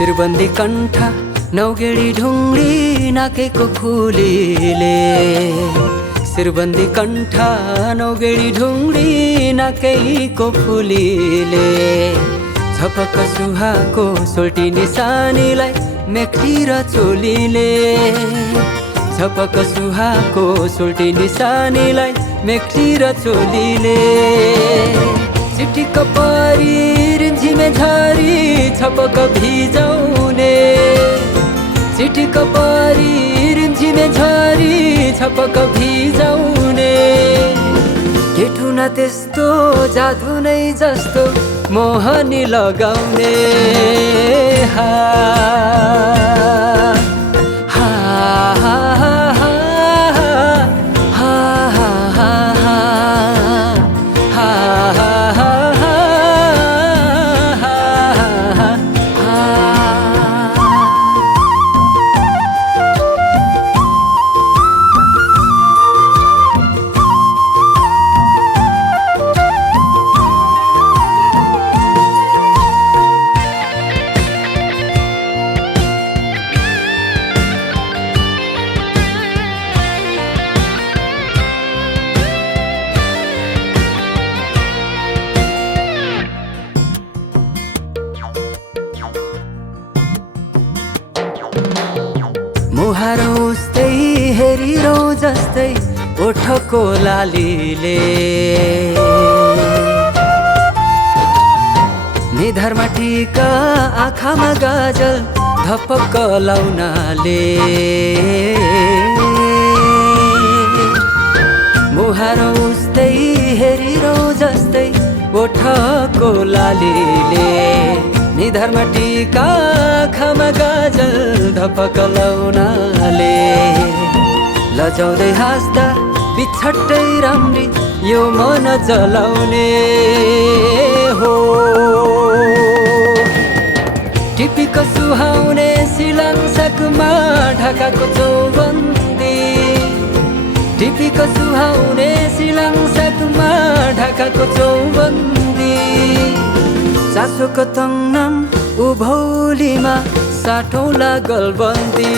शिरबन्दी कण्ठ नौगेडी ढुङ्ग्री नाकेको फुलीले शिरबन्दी कण्ठ नौगेडी ढुङ्ग्री नाकैको फुलीले झपक सुहाको सोल्टी निशानीलाई मेखली र चोलीले झपक सुहाको सोल्टी निशानीलाई मेखली र चोलीले चिटिक्क परी रिम्झिमे झरी छपक भिजाउने चिटिक्क परी रिम्झिमे झरी छपक भिजाउने केठुन त्यस्तो जादु नै जस्तो मोहनी लगाउने हा मुहार उस्तै हेरिरौ जस्तै ओठको लालीले निधारमा टीका आँखामा गाजल धपक्क लाउनाले मुहार उस्तै हेरिरौ जस्तै ओठको लालीले निधारमा टीका आँखामा गाजल धपक्क लाउनाले लजाउँदै हाँस्दा बिछट्टै राम्री यो मन जलाउने हो टिपिक सुहाउने सिलाङसाकमा ढाकाको चौबन्दी टिपिक सुहाउने सिलाङसाकमा ढाकाको चौबन्दी चासोको तङ्नाम उभौलीमा साटौँला गलबन्दी